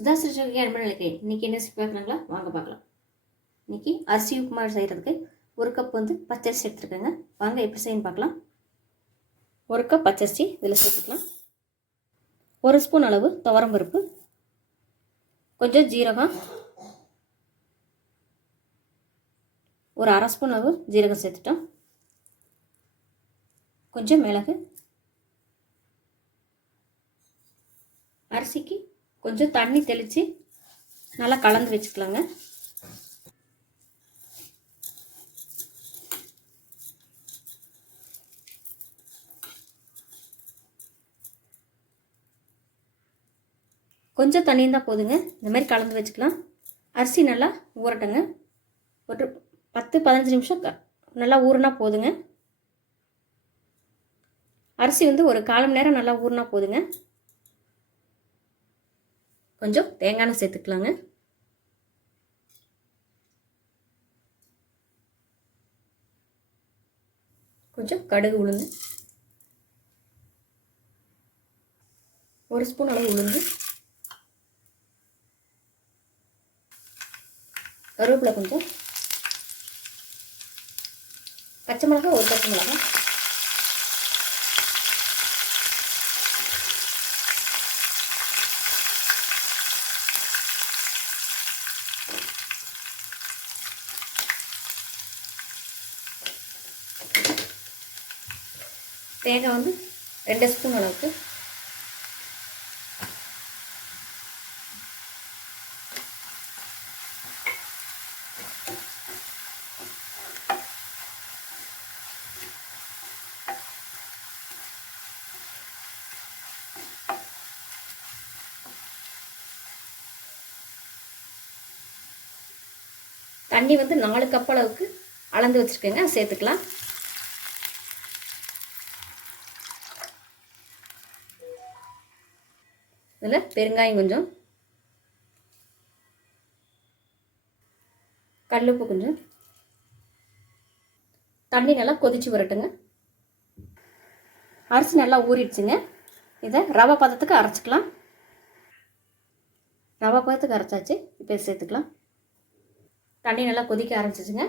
சுதா சிறுச்சோகி அன்பு நிலைக்கு இன்றைக்கி என்ன ரெசிபி பார்க்குறாங்களா வாங்க பார்க்கலாம். இன்றைக்கி அரிசி உப்புமா செய்கிறதுக்கு ஒரு கப் வந்து பச்சரிசி எடுத்துருக்கேங்க. வாங்க எப்படி செய்யணும் பார்க்கலாம். ஒரு கப் பச்சரிசி இதில் சேர்த்துக்கலாம். ஒரு ஸ்பூன் அளவு துவரம் பருப்பு. கொஞ்சம் ஜீரகம். ஒரு அரை ஸ்பூன் அளவு ஜீரகம் சேர்த்துட்டோம். கொஞ்சம் மிளகு. அரிசிக்கு கொஞ்சம் தண்ணி தெளித்து நல்லா கலந்து வச்சுக்கலாங்க. கொஞ்சம் தண்ணி இருந்தால் போதுங்க. இந்த மாதிரி கலந்து வச்சுக்கலாம். அரிசி நல்லா ஊறட்டுங்க. ஒரு பத்து பதினஞ்சு நிமிஷம் க- நல்லா ஊறினா போதுங்க. அரிசி வந்து ஒரு கால் மணி நேரம் நல்லா ஊறினா போதுங்க. கொஞ்சம் தேங்காய் எண்ணெய் சேர்த்துக்கலாங்க. கொஞ்சம் கடுகு உளுந்து. ஒரு ஸ்பூன் அளவு உளுந்து. கருவேப்பிலை கொஞ்சம். பச்சை மிளகாய் ஒரு பச்சை மிளகாய். தேங்காய் வந்து ரெண்டு ஸ்பூன் அளவுக்கு. தண்ணி வந்து நாலு கப் அளவுக்கு அளந்து வச்சுருக்கேங்க சேர்த்துக்கலாம். இதில் பெருங்காயம் கொஞ்சம். கல்லுப்பு கொஞ்சம். தண்ணி நல்லா கொதிச்சு வரட்டுங்க. அரிசி நல்லா ஊறிடுச்சுங்க. இதை ரவை பதத்துக்கு அரைச்சிக்கலாம். ரவை பதத்துக்கு அரைச்சாச்சு. இப்போ சேர்த்துக்கலாம். தண்ணி நல்லா கொதிக்க ஆரம்பிச்சிச்சுங்க.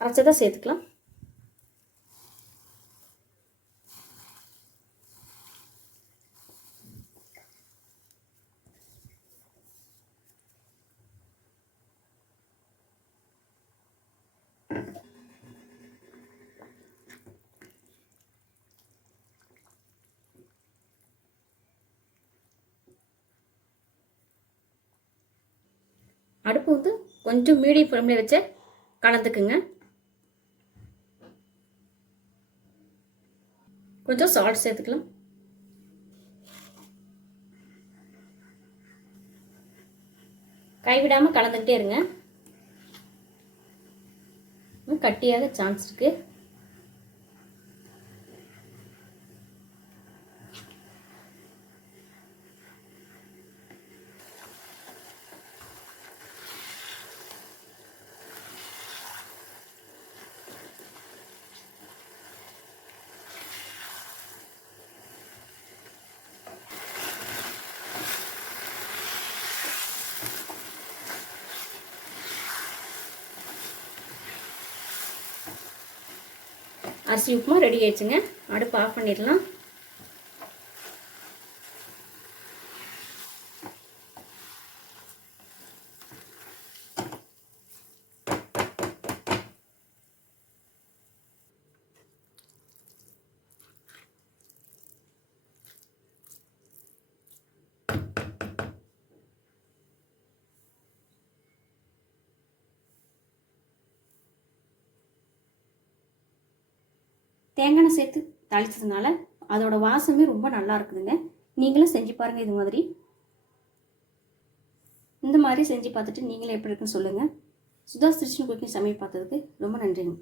அரைச்சதை சேர்த்துக்கலாம். அடுப்பு வந்து கொஞ்சம் மீடியம் ஃப்ளேமில் வச்சு கலந்துக்குங்க. கொஞ்சம் சால்ட் சேர்த்துக்கலாம். கைவிடாமல் கலந்துக்கிட்டே இருங்க. கட்டியாக சான்ஸ் இருக்குது அரிசி உப்புமா ரெடி ஆயிடுச்சுங்க. அடுப்பு ஆஃப் பண்ணிடலாம். தேங்காய் எண்ணெய் சேர்த்து தாளிச்சதுனால அதோட வாசமே ரொம்ப நல்லா இருக்குதுங்க. நீங்களும் செஞ்சு பாருங்கள் இது மாதிரி. இந்த மாதிரி செஞ்சு பார்த்துட்டு நீங்களும் எப்படி இருக்குன்னு சொல்லுங்கள் சுதா ஸ்டிச்சின் குக்கிங் சமையல் பார்த்ததுக்கு ரொம்ப நன்றிங்க.